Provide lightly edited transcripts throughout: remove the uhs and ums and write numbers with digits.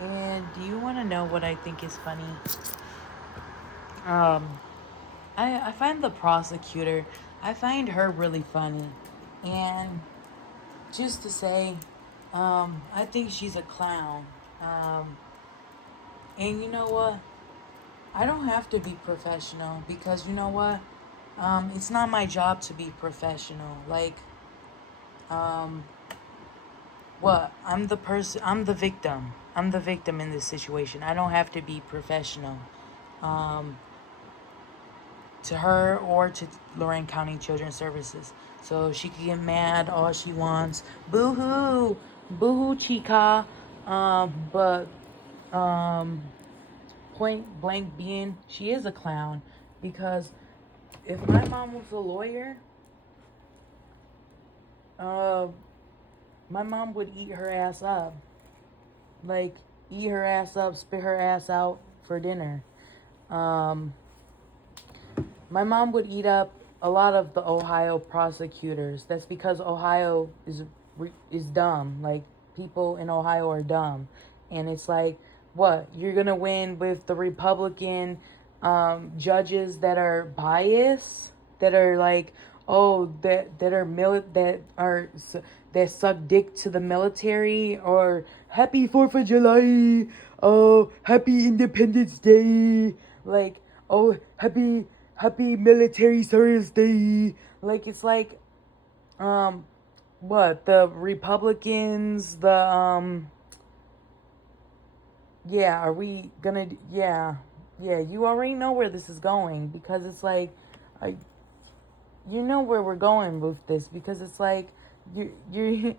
And do you want to know what I think is funny? Um, I find the prosecutor, I find her really funny. And just to say, I think she's a clown. Um, and you know what? I don't have to be professional because you know what? It's not my job to be professional. Like, um, what? I'm the victim. I'm the victim in this situation. I don't have to be professional. Um, to her or to Lorraine County Children's Services. So she can get mad all she wants. Boo hoo! Boo hoo, chica. But, um, point blank being, she is a clown. Because if my mom was a lawyer, uh, my mom would eat her ass up. Like, eat her ass up, spit her ass out for dinner. Um, My mom would eat up a lot of the Ohio prosecutors. That's because Ohio is dumb. Like, people in Ohio are dumb, and it's like, what, you're gonna win with the Republican judges that are biased, that are like, oh, that are that suck dick to the military, or Happy 4th of July, oh, Happy Independence Day, like, oh, happy military service day. Like, it's like, um what, the Republicans, the yeah, are we gonna, yeah, you already know where this is going, because it's like, I you know where we're going with this, because it's like, you you're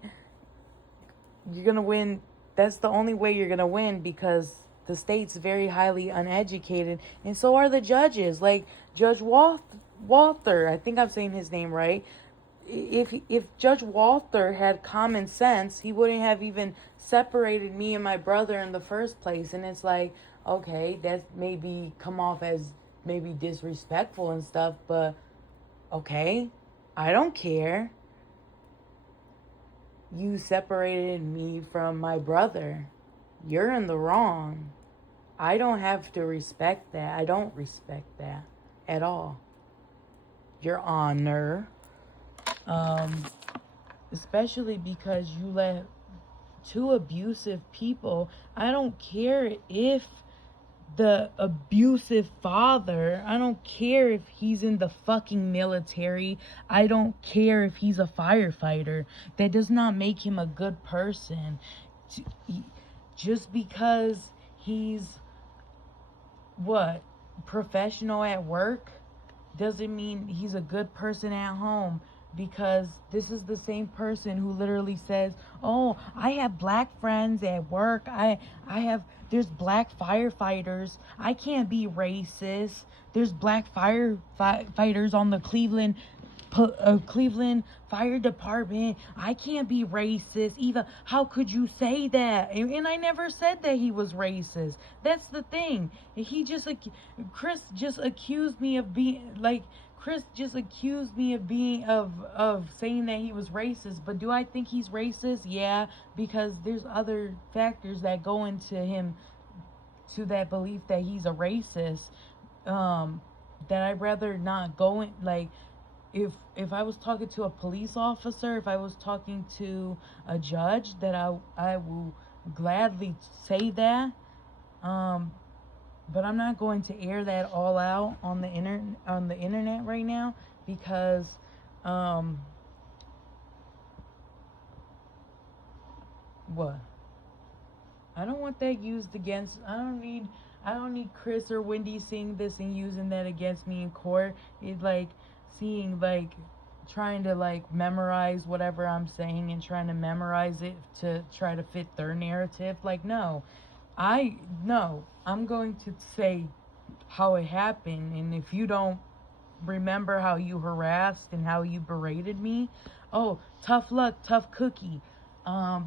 gonna win. That's the only way you're gonna win, because the state's very highly uneducated, and so are the judges. Like Judge Walther, I think I'm saying his name right. If Judge Walther had common sense, he wouldn't have even separated me and my brother in the first place. And it's like, okay, that maybe come off as maybe disrespectful and stuff, but okay, I don't care. You separated me from my brother. You're in the wrong. I don't have to respect that. I don't respect that at all. Your Honor. Um, Especially because you let two abusive people. I don't care if the abusive father, I don't care if he's in the fucking military, I don't care if he's a firefighter. That does not make him a good person. Just because he's, what, professional at work, doesn't mean he's a good person at home, because this is the same person who literally says, "Oh, I have black friends at work. I have there's black firefighters. I can't be racist. There's black firefighters on the Cleveland Fire Department. I can't be racist. Eva, how could you say that?" And I never said that he was racist. That's the thing. Chris just accused me of being like. Chris just accused me of being of saying that he was racist, but do I think he's racist? Yeah, because there's other factors that go into him, to that belief that he's a racist. Um, that I'd rather not go in, like, if I was talking to a police officer, if I was talking to a judge, that I will gladly say that. Um, but I'm not going to air that all out on the internet right now, because um what? I don't want that used against. I don't need Chris or Wendy seeing this and using that against me in court. It like seeing like trying to like memorize whatever I'm saying and trying to memorize it to try to fit their narrative. Like, no. No. I'm going to say how it happened, and if you don't remember how you harassed and how you berated me, oh, tough luck, tough cookie.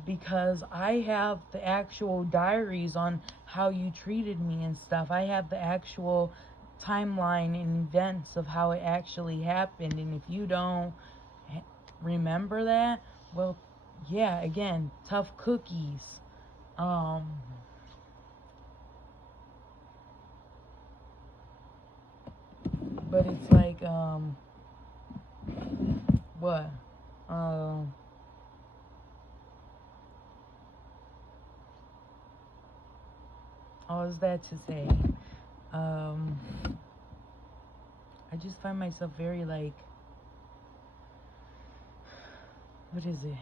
Because I have the actual diaries on how you treated me and stuff. I have the actual timeline and events of how it actually happened. And if you don't remember that, well, yeah, again, tough cookies. Um, but it's like, what? All is that to say, I just find myself very like, what is it?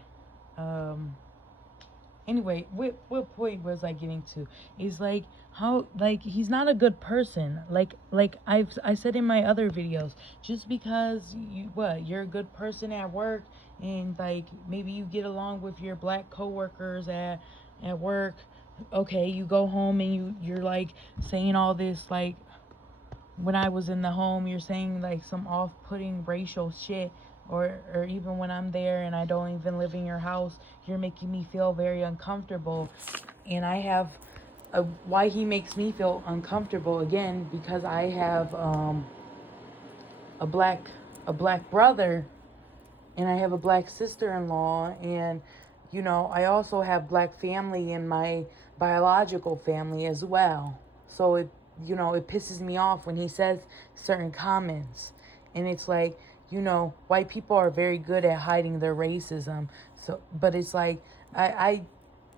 Anyway, what point was I getting to? Is like how like he's not a good person. Like I said in my other videos, just because you're a good person at work and like maybe you get along with your black coworkers at work, okay, you go home and you're like saying all this like when I was in the home, you're saying like some off-putting racial shit, or even when I'm there and I don't even live in your house, you're making me feel very uncomfortable. And I have why he makes me feel uncomfortable again because I have a black brother and I have a black sister-in-law, and I also have black family in my biological family as well. So it pisses me off when he says certain comments. And it's like, white people are very good at hiding their racism. So, but it's like, I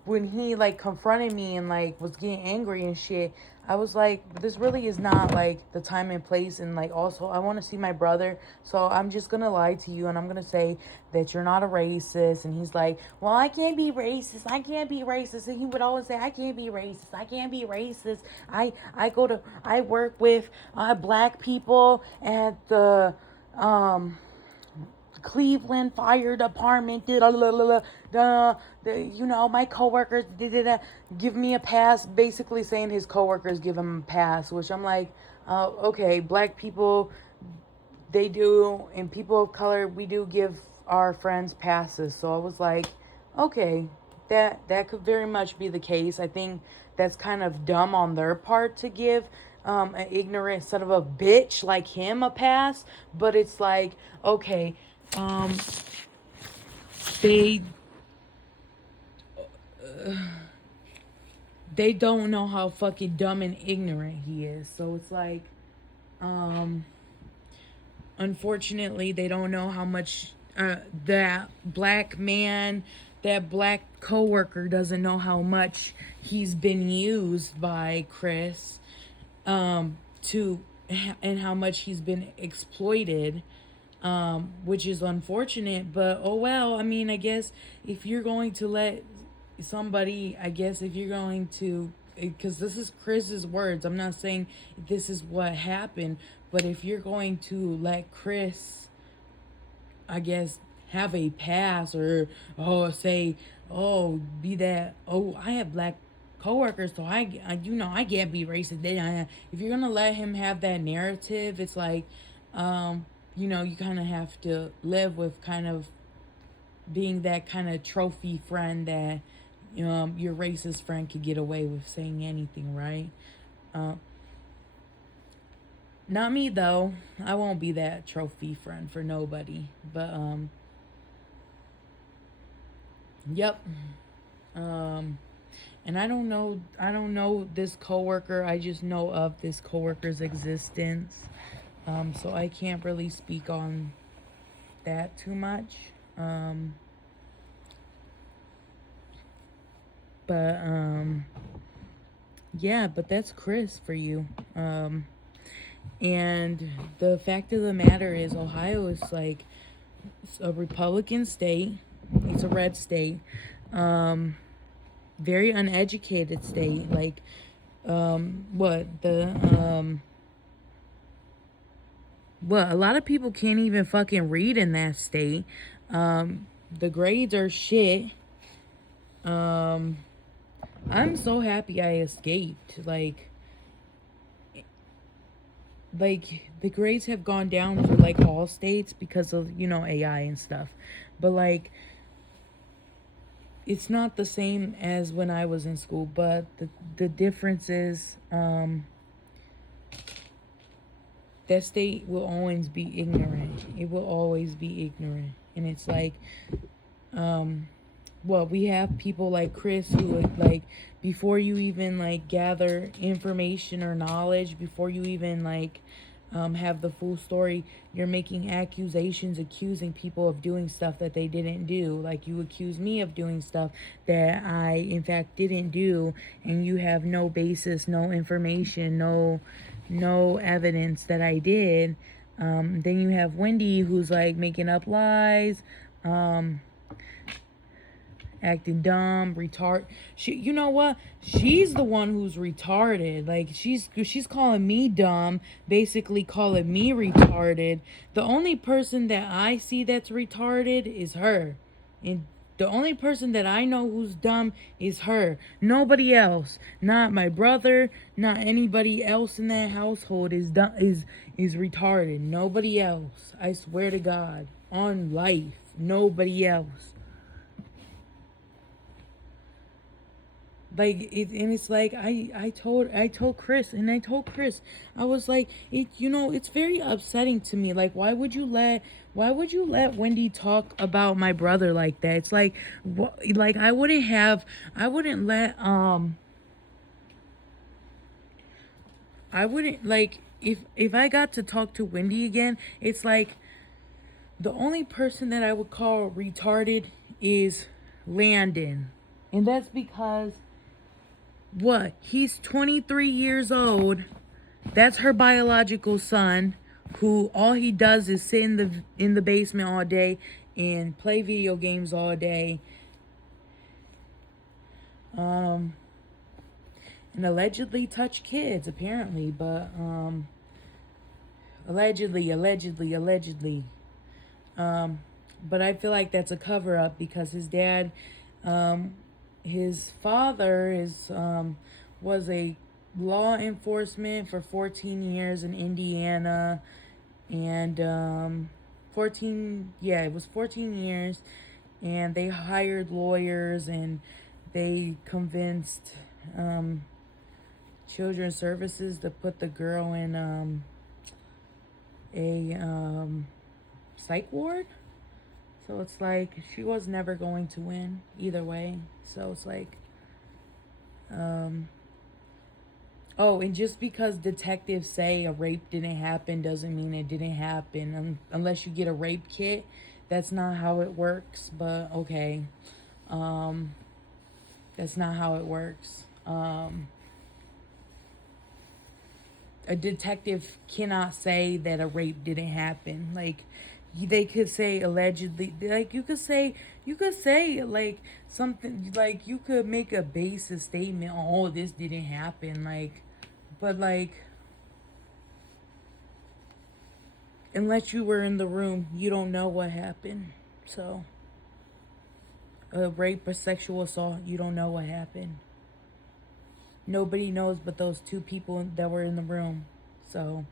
when he like confronted me and like was getting angry and shit, I was like, this really is not like the time and place. And like, also, I want to see my brother, so I'm just gonna lie to you and I'm gonna say that you're not a racist. And he's like, well, I can't be racist, I can't be racist. And he would always say, I can't be racist, I can't be racist. I work with black people at the Cleveland Fire Department, my coworkers give me a pass, basically saying his coworkers give him a pass, which I'm like, okay, black people, they do, and people of color, we do give our friends passes. So I was like, okay, that could very much be the case. I think that's kind of dumb on their part to give an ignorant son of a bitch like him a pass, but it's like, okay, they they don't know how fucking dumb and ignorant he is. So it's like, unfortunately, they don't know how much that black man, that black coworker doesn't know how much he's been used by Chris, to, and how much he's been exploited. Which is unfortunate, but oh well. I mean, I guess if you're going to let somebody, I guess if you're going to, because this is Chris's words, I'm not saying this is what happened, but if you're going to let Chris, I guess, have a pass, or say, be that, I have black coworkers, so I can't be racist. If you're gonna let him have that narrative, it's like, you kind of have to live with kind of being that kind of trophy friend that your racist friend could get away with saying anything, right? Not me though. I won't be that trophy friend for nobody. But yep. And I don't know this coworker. I just know of this coworker's existence. So I can't really speak on that too much. But yeah, but that's Chris for you. And the fact of the matter is, Ohio is like a Republican state. It's a red state. Very uneducated state. Like, a lot of people can't even fucking read in that state. The grades are shit. I'm so happy I escaped. Like the grades have gone down for like all states because of AI and stuff, but like it's not the same as when I was in school. But the difference is that state will always be ignorant. It will always be ignorant. And it's like, we have people like Chris who would, like, before you even like gather information or knowledge, before you even like have the full story. You're making accusations, accusing people of doing stuff that they didn't do. Like you accuse me of doing stuff that I, in fact, didn't do, and you have no basis, no information, no evidence that I did. Then you have Wendy, who's like making up lies, acting dumb, you know what? She's the one who's retarded. Like she's calling me dumb, basically calling me retarded. The only person that I see that's retarded is her. And the only person that I know who's dumb is her. Nobody else. Not my brother, not anybody else in that household is dumb, is retarded. Nobody else. I swear to God. On life. Nobody else. Like and it's like I told Chris, I was like, it's very upsetting to me. Like why would you let Wendy talk about my brother like that? It's like like I wouldn't let I wouldn't like if I got to talk to Wendy again, it's like the only person that I would call retarded is Landon. And that's because he's 23 years old. That's her biological son, who all he does is sit in the basement all day and play video games all day. And allegedly touch kids, apparently, but allegedly. But I feel like that's a cover up because his dad, his father was a law enforcement for 14 years in Indiana, and it was 14 years, and they hired lawyers and they convinced Children's Services to put the girl in a psych ward. So it's like she was never going to win either way. So it's like, oh, and just because detectives say a rape didn't happen doesn't mean it didn't happen. Unless you get a rape kit, that's not how it works. But okay, that's not how it works. A detective cannot say that a rape didn't happen. Like, they could say allegedly, like you could say like something, like you could make a basis statement, oh, this didn't happen, like, but like, unless you were in the room, you don't know what happened. So a rape or sexual assault, you don't know what happened. Nobody knows but those two people that were in the room. So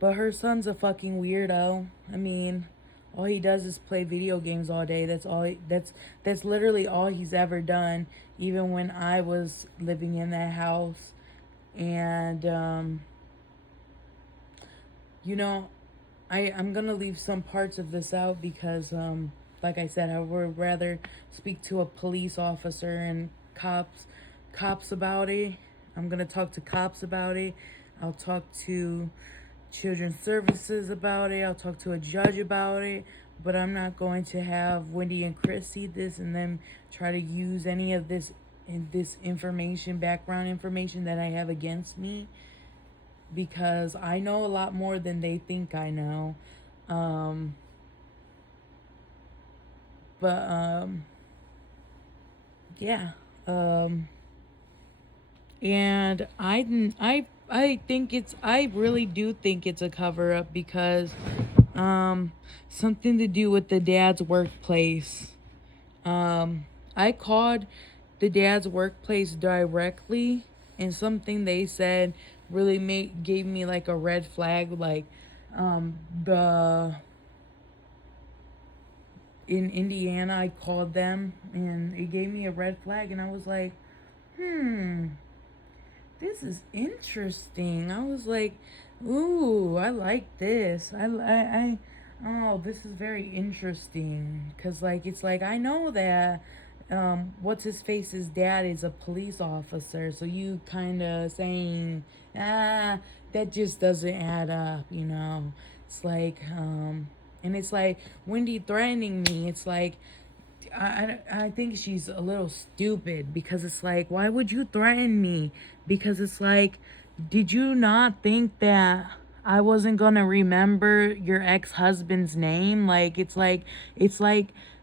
but her son's a fucking weirdo. I mean, all he does is play video games all day. That's literally all he's ever done. Even when I was living in that house, and I'm gonna leave some parts of this out because like I said, I would rather speak to a police officer and cops about it. I'm gonna talk to cops about it. I'll talk to Children's Services about it. I'll talk to a judge about it. But I'm not going to have Wendy and Chris see this and then try to use any of this information, background information that I have against me, because I know a lot more than they think I know. Yeah. And I really do think it's a cover up because something to do with the dad's workplace. I called the dad's workplace directly, and something they said really gave me like a red flag. Like in Indiana, I called them and it gave me a red flag, and I was like, this is interesting. I was like, ooh, I like this. Oh, this is very interesting. Because, like, it's like, I know that what's his face's dad is a police officer, so you kind of saying, that just doesn't add up, you know. It's like, and it's like Wendy threatening me. It's like, I think she's a little stupid, because it's like, why would you threaten me? Because it's like, did you not think that I wasn't gonna remember your ex-husband's name? Like, it's like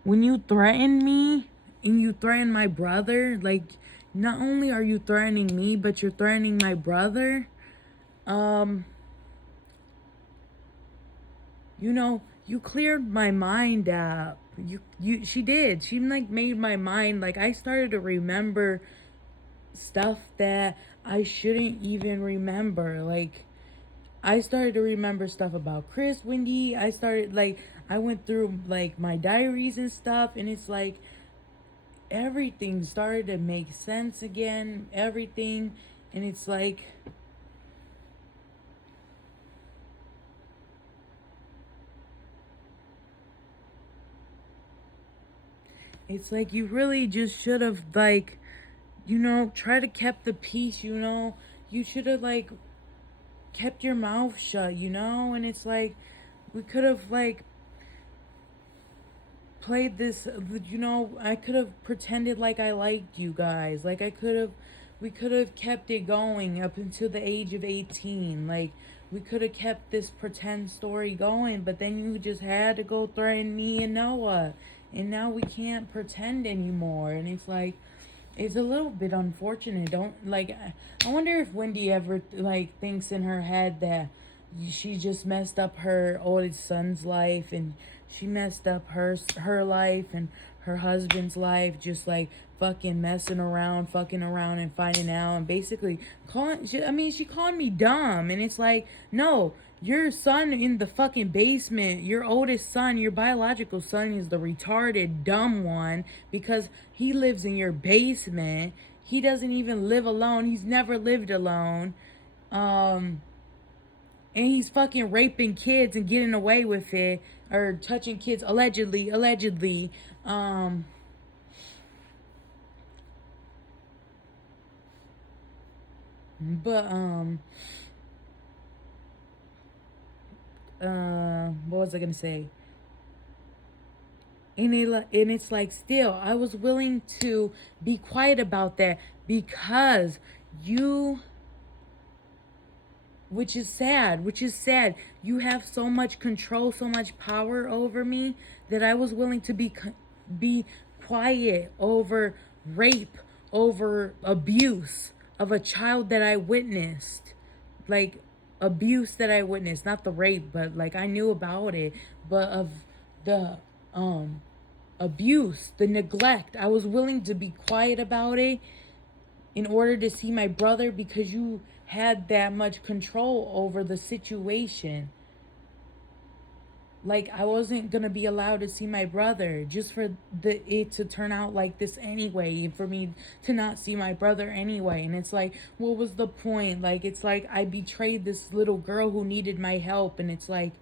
when you threaten me and you threaten my brother, like, not only are you threatening me, but you're threatening my brother. You know, you cleared my mind up. She did. She like made my mind, like, I started to remember stuff that I shouldn't even remember. Like, I started to remember stuff about Chris, Wendy. I went through like my diaries and stuff, and it's like everything started to make sense again. Everything, and it's like, you really just should have, like, you know, try to kept the peace, you know. You should have, like, kept your mouth shut, you know. And it's like, we could have, like, played this, you know. I could have pretended like I liked you guys. Like, we could have kept it going up until the age of 18. Like, we could have kept this pretend story going, but then you just had to go threaten me and Noah. And now we can't pretend anymore. And it's like, it's a little bit unfortunate. Don't, like, I wonder if Wendy ever, like, thinks in her head that she just messed up her oldest son's life, and she messed up her life and her husband's life, just like fucking fucking around and finding out, and basically she called me dumb. And it's like, no, your son in the fucking basement, your oldest son, your biological son, is the retarded dumb one, because he lives in your basement. He doesn't even live alone. He's never lived alone. And he's fucking raping kids and getting away with it, or touching kids, allegedly. But what was I gonna say? And it's like, still, I was willing to be quiet about that, because you, which is sad, you have so much control, so much power over me, that I was willing to be quiet over rape, over abuse of a child that I witnessed. Like, abuse that I witnessed, not the rape, but like, I knew about it, but of the abuse, the neglect. I was willing to be quiet about it in order to see my brother, because you had that much control over the situation. Like, I wasn't gonna be allowed to see my brother, just for it to turn out like this anyway, for me to not see my brother anyway. And it's like, what was the point? Like, it's like I betrayed this little girl who needed my help, and it's like,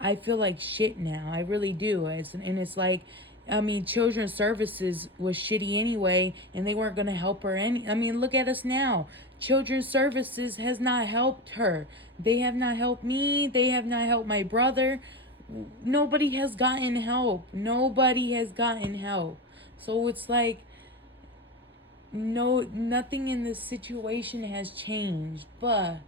I feel like shit now. I really do. And it's like, I mean, children's services was shitty anyway, and they weren't gonna help her I mean, look at us now. Children's services has not helped her. They have not helped me. They have not helped my brother. Nobody has gotten help. Nobody has gotten help. So it's like, no, nothing in this situation has changed. But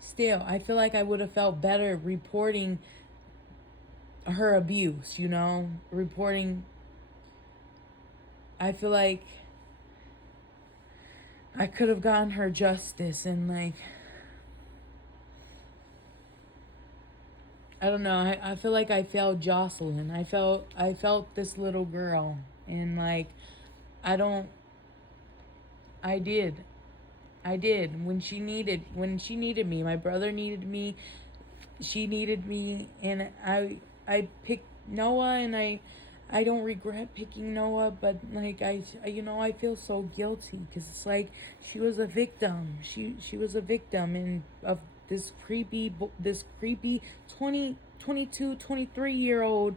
still, I feel like I would have felt better reporting her abuse, you know, reporting. I feel like I could have gotten her justice, and like, I don't know. I feel like I failed Jocelyn. I felt this little girl, and like, I don't. I did. I did when she needed me. My brother needed me. She needed me, and I picked Noah, and I don't regret picking Noah, but like, you know, I feel so guilty, because it's like, she was a victim. She was a victim of this creepy 20, 22, 23 year old.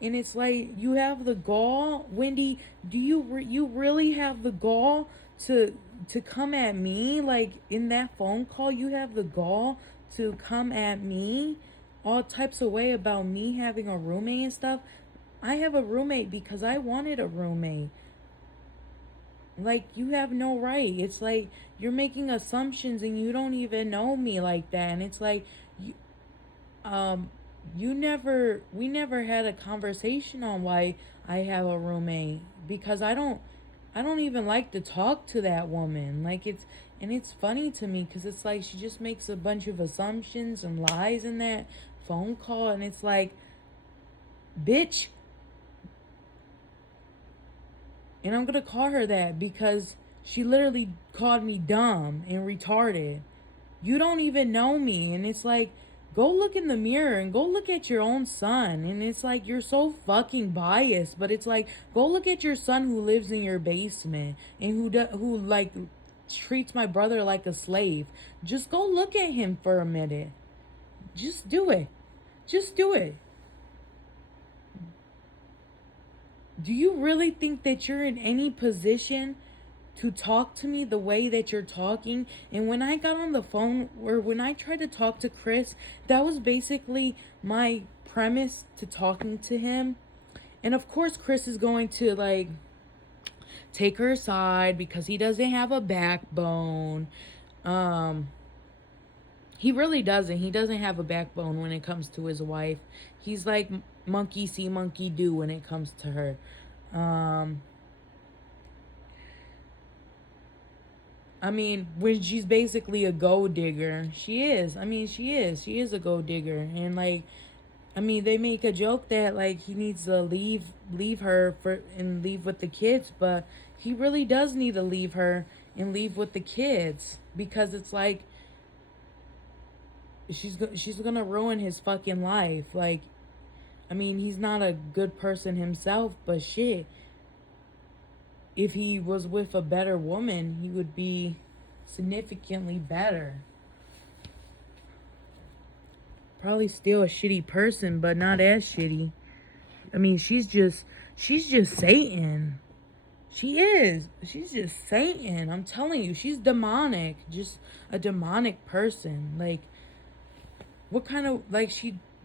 And it's like, you have the gall, Wendy. Do you really have the gall to come at me? Like, in that phone call, you have the gall to come at me all types of way about me having a roommate and stuff. I have a roommate because I wanted a roommate. Like, you have no right. It's like you're making assumptions and you don't even know me like that. And it's like, you, um we never had a conversation on why I have a roommate, because I don't even like to talk to that woman. Like, it's funny to me because it's like she just makes a bunch of assumptions and lies in that phone call. And it's like, bitch. And I'm gonna call her that because she literally called me dumb and retarded. You don't even know me. And it's like, go look in the mirror and go look at your own son. And it's like, you're so fucking biased. But it's like, go look at your son who lives in your basement and who like treats my brother like a slave. Just go look at him for a minute. Just do it. Just do it. Do you really think that you're in any position to talk to me the way that you're talking? And when I got on the phone, or when I tried to talk to Chris, that was basically my premise to talking to him. And of course, Chris is going to like take her side because he doesn't have a backbone. He really doesn't. He doesn't have a backbone when it comes to his wife. He's like monkey see, monkey do when it comes to her. I mean, when she's basically a gold digger, she is. I mean, she is. She is a gold digger, and like, I mean, they make a joke that like he needs to leave her for and leave with the kids, but he really does need to leave her and leave with the kids, because it's like she's gonna ruin his fucking life. Like, I mean, he's not a good person himself, but shit, if he was with a better woman, he would be significantly better. Probably still a shitty person, but not as shitty. I mean, she's just Satan. She is. She's just Satan. I'm telling you, she's demonic. Just a demonic person. Like, what kind of, like,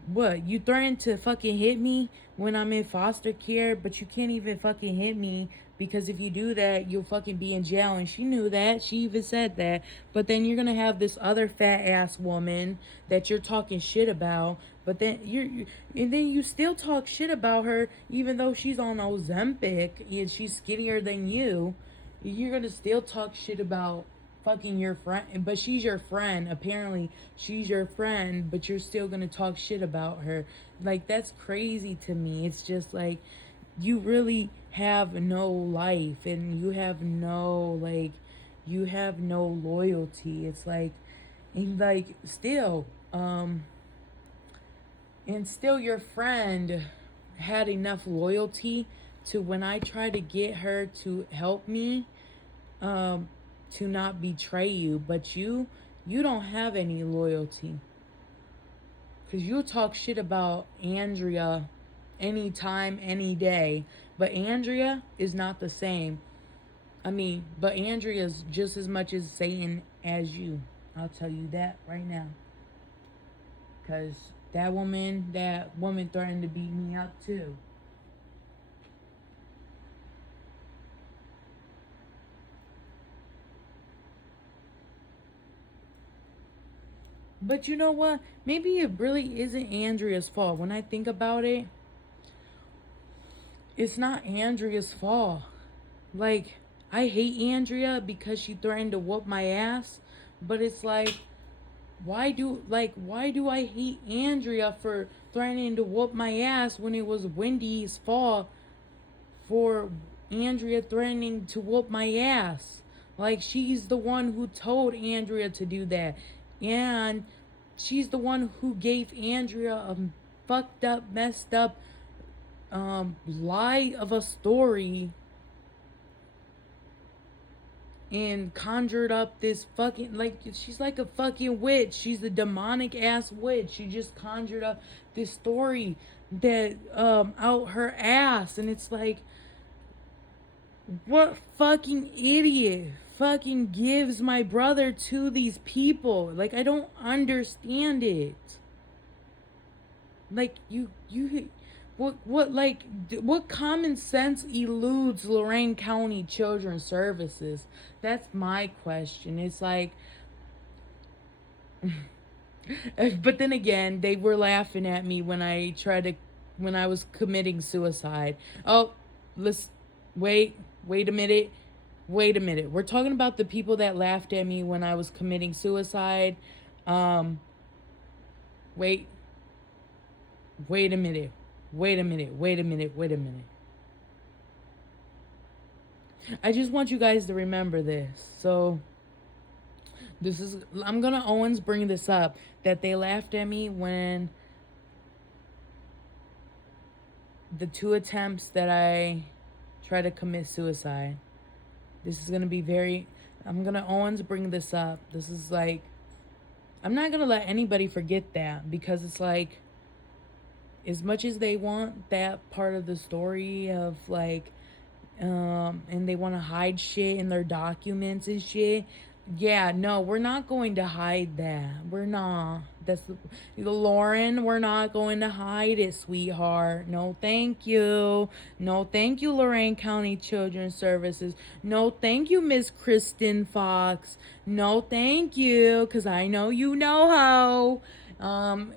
what? You threatened to fucking hit me when I'm in foster care, but you can't even fucking hit me because if you do that, you'll fucking be in jail. And she knew that. She even said that. But then you're gonna have this other fat ass woman that you're talking shit about. But then and then you still talk shit about her, even though she's on Ozempic and she's skinnier than you. You're gonna still talk shit about fucking your friend, but she's your friend. Apparently she's your friend, but you're still gonna talk shit about her. Like, that's crazy to me. It's just like, you really have no life, and you have no, like, you have no loyalty. It's like, and like, still and still your friend had enough loyalty to, when I tried to get her to help me, to not betray you. But you don't have any loyalty, because you talk shit about Andrea anytime, any day. But Andrea is not the same. I mean, but Andrea's just as much as Satan as you. I'll tell you that right now. Because that woman threatened to beat me up too. But you know what? Maybe it really isn't Andrea's fault. When I think about it, it's not Andrea's fault. Like, I hate Andrea because she threatened to whoop my ass. But it's like, why do I hate Andrea for threatening to whoop my ass when it was Wendy's fault for Andrea threatening to whoop my ass? Like, she's the one who told Andrea to do that. And she's the one who gave Andrea a fucked up, messed up lie of a story. and conjured up this fucking, like, she's like a fucking witch. She's a demonic ass witch. She just conjured up this story that out her ass, and it's like, what fucking idiot fucking gives my brother to these people? Like, I don't understand it. Like, what common sense eludes Lorain County Children's Services? That's my question. It's like, but then again, they were laughing at me when I was committing suicide. Oh, let's wait a minute. Wait a minute. We're talking about the people that laughed at me when I was committing suicide. Wait a minute. Wait a minute. I just want you guys to remember this. So, I'm gonna Owens bring this up, that they laughed at me when the 2 attempts that I tried to commit suicide. This is gonna be I'm gonna Owens bring this up. This is like, I'm not gonna let anybody forget that, because it's like, as much as they want that part of the story of like, and they want to hide shit in their documents and shit. Yeah, no, we're not going to hide that. We're not. Lauren, we're not going to hide it, sweetheart. No, thank you. No, thank you, Lorain County Children's Services. No, thank you, Miss Kristen Fox. No, thank you, because I know you know how.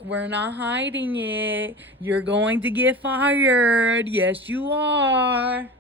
We're not hiding it. You're going to get fired. Yes, you are.